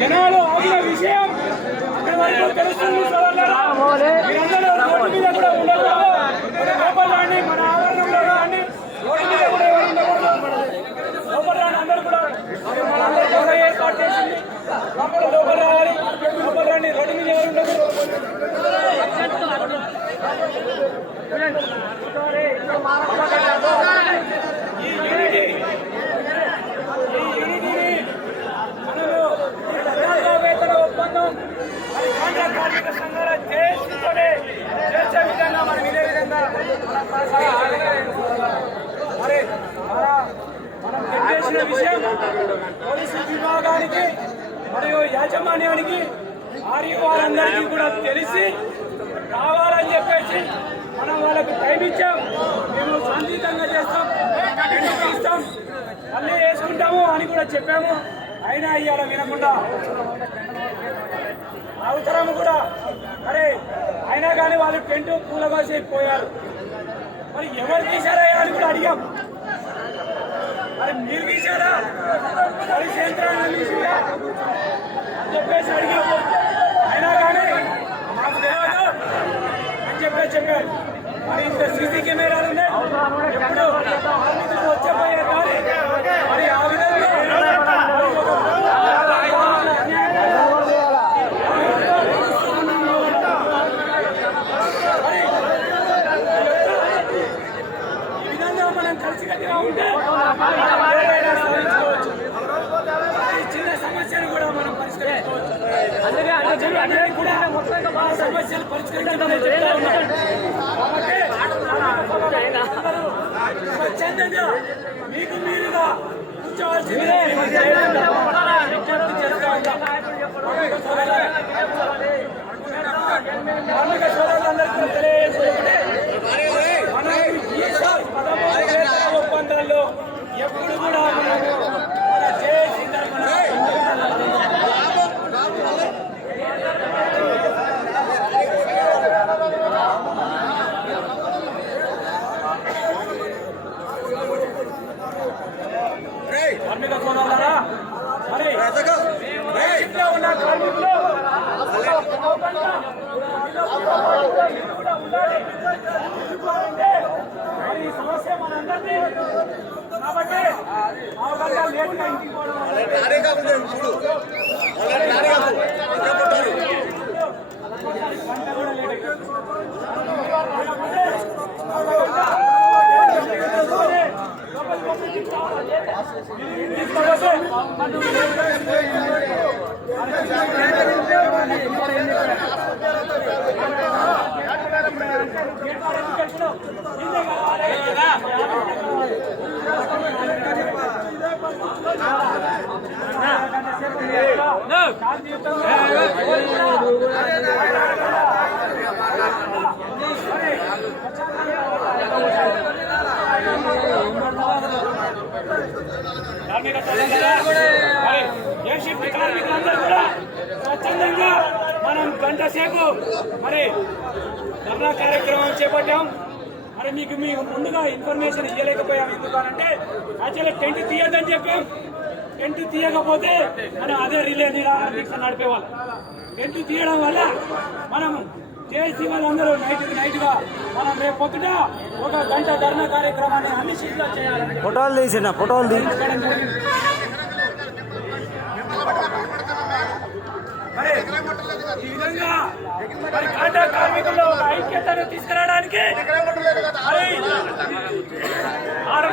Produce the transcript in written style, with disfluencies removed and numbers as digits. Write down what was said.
జనాలు ఆగిన విషయం అక్కడ వరకు తెలుస్తుంది సోదరులారా. మీరందరూ రోడ్డు మీద కూడా ఉండకూడదు, లోపల రాండి, మన ఆవరణంలో రాండి, రోడ్డు మీద కూడా ఎవరు ఉండకూడదు, లోపల రాండి అందరూ కూడా. మనందరూ కూడా ఏర్పాటు చేసింది లోపల రావాలి, లోపల రాండి, రోడ్డు మీద ఎవరు ఉండకూడదు. కార్మిక సంఘాల చేస్తూనే చేసే విధంగా మనం ఇదే విధంగా మరి మనం చెప్పేసిన విషయం పోలీసు విభాగానికి మరియు యాజమాన్యానికి మరియు వారందరికీ కూడా తెలిసి కావాలని చెప్పేసి మనం వాళ్ళకి టైం ఇచ్చాం. మేము శాంతియుతంగా చేస్తాం, ఇస్తాం, మళ్ళీ వేసుకుంటాము అని కూడా చెప్పాము. అయినా ఇవాళ వినకుండా అవసరం కూడా అరే అయినా కానీ వాళ్ళు టెంట్ కూలగోసి పోయారు. మరి ఎవరు తీశారా అని కూడా అడిగాం. మరి మీరు తీశారా, పోలీస్ యంత్రాంగం తీసిందా అని చెప్పేసి అడిగాము. అయినా కానీ మాకు తెలియదు అని చెప్పారు. మరి ఇంత సీసీ కెమెరాలు ఉన్నాయి, ఎప్పుడు కార్మికులు వచ్చేపోయారు. కానీ మరి ఆ విధంగా కలిసికట్టుగా ఉంటే ఏదైనా సాధించుకోవచ్చు. ఈ చిన్న సమస్యను కూడా మనం పరిష్కరించుకోవచ్చు. అందుకే కూడా సమస్యలు పరిష్కరించడం చెప్తా ఉన్నారు. కాబట్టి స్వచ్ఛందంగా మీకు మీరుగా కూర్చోవలసింది విజ్ఞప్తి చేస్తా ఉన్నాం. కార్మిక సోదరులందరికీ తెలియజేసుకుంటే ఒప్పందాల్లో ఎప్పుడు కూడా కార్మిక సోదరులారా, మరి ఇంట్లో ఉన్న కార్మికులు మరి ఈ సమస్య మనందరినీ కాబట్టి అవకాశం లేకుండా ఇంటికి పోవడం కార్మికులందరూ కూడా స్వచ్ఛందంగా మనం గంట సేపు మరి ధర్నా కార్యక్రమం చేపట్టాం. మరి మీకు ముందుగా ఇన్ఫర్మేషన్ ఇవ్వలేకపోయాం. ఎందుకనంటే యాక్చువల్గా టెంట్ తీయద్దని చెప్పాం. టెంట్ తీయకపోతే మనం అదే రిలే దీక్ష నడిపేవాళ్ళం. టెంట్ తీయడం వల్ల మనం చేసి వాళ్ళందరూ నైట్గా మనం రేపు పొద్దుట ఒక గంట ధర్నా కార్యక్రమాన్ని అన్ని సీట్లో చేయాలి. ఫోటోలు తీసిన ఫోటోలు ఈ విధంగా మరి కాంట్రాక్ట్ కార్మికుల్లో ఒక ఐక్యతను తీసుకురావడానికి